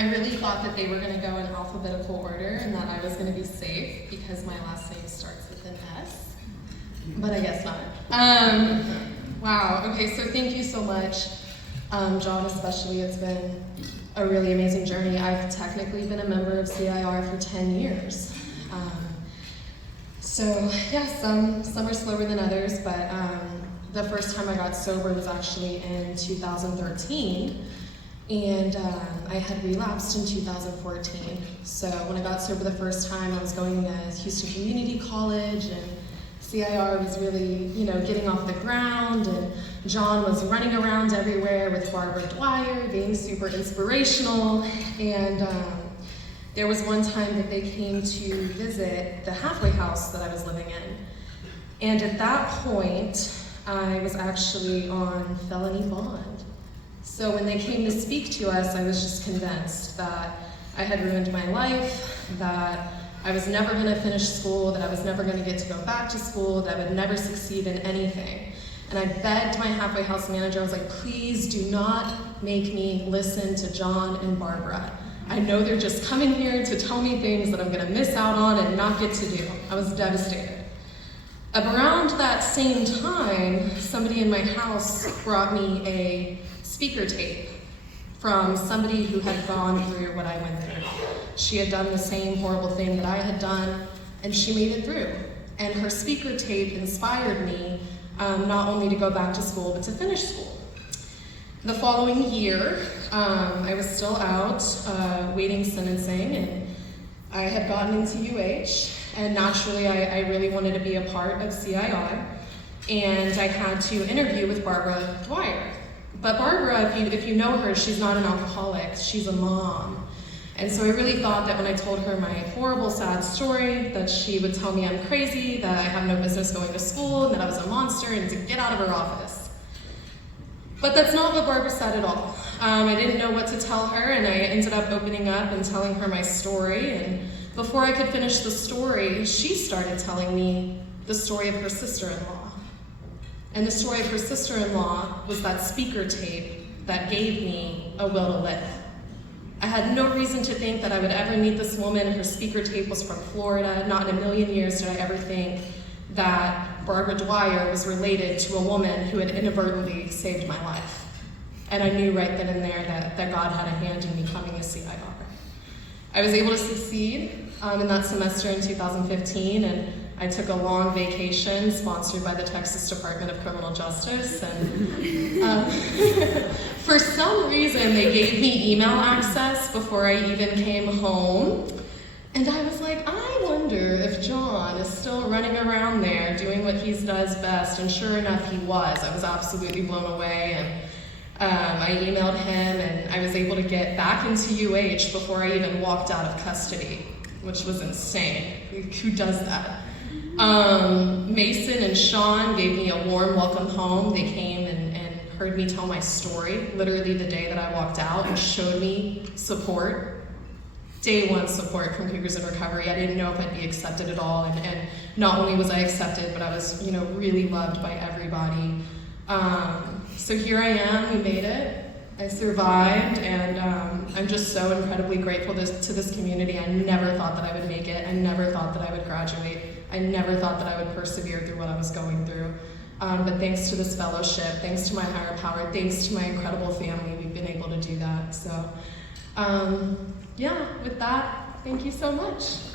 I really thought that they were going to go in alphabetical order and that I was going to be safe because my last name starts with an S, but I guess not. Wow, okay, so thank you so much, John especially. It's been a really amazing journey. I've technically been a member of CIR for 10 years. So yeah, some are slower than others, but the first time I got sober was actually in 2013. And I had relapsed in 2014. So when I got sober the first time, I was going to Houston Community College, and CIR was really, getting off the ground, and John was running around everywhere with Barbara Dwyer, being super inspirational. And there was one time that they came to visit the halfway house that I was living in. And at that point, I was actually on felony bond. So when they came to speak to us, I was just convinced that I had ruined my life, that I was never going to finish school, that I was never going to get to go back to school, that I would never succeed in anything. And I begged my halfway house manager, I was like, please do not make me listen to John and Barbara. I know they're just coming here to tell me things that I'm going to miss out on and not get to do. I was devastated. Around that same time, somebody in my house brought me a speaker tape from somebody who had gone through what I went through. She had done the same horrible thing that I had done, and she made it through. And her speaker tape inspired me not only to go back to school, but to finish school. The following year, I was still out waiting sentencing, and I had gotten into UH, and naturally I really wanted to be a part of CIR, and I had to interview with Barbara Dwyer. But Barbara, if you know her, she's not an alcoholic, she's a mom. And so I really thought that when I told her my horrible, sad story, that she would tell me I'm crazy, that I have no business going to school, and that I was a monster, and to get out of her office. But that's not what Barbara said at all. I didn't know what to tell her, and I ended up opening up and telling her my story. And before I could finish the story, she started telling me the story of her sister-in-law. And the story of her sister-in-law was that speaker tape that gave me a will to live. I had no reason to think that I would ever meet this woman. Her speaker tape was from Florida. Not in a million years did I ever think that Barbara Dwyer was related to a woman who had inadvertently saved my life. And I knew right then and there that God had a hand in me coming to CIR. I was able to succeed in that semester in 2015, and I took a long vacation sponsored by the Texas Department of Criminal Justice, and for some reason they gave me email access before I even came home, and I was like, I wonder if John is still running around there doing what he does best, and sure enough he was. I was absolutely blown away, and I emailed him, and I was able to get back into UH before I even walked out of custody, which was insane. Who does that? Mason and Sean gave me a warm welcome home. They came and heard me tell my story, literally the day that I walked out, and showed me support. Day one support from Cougars in Recovery. I didn't know if I'd be accepted at all, and not only was I accepted, but I was, really loved by everybody. So here I am, we made it. I survived, and I'm just so incredibly grateful to this community. I never thought that I would make it. I never thought that I would graduate. I never thought that I would persevere through what I was going through. But thanks to this fellowship, thanks to my higher power, thanks to my incredible family, we've been able to do that. So, yeah, with that, thank you so much.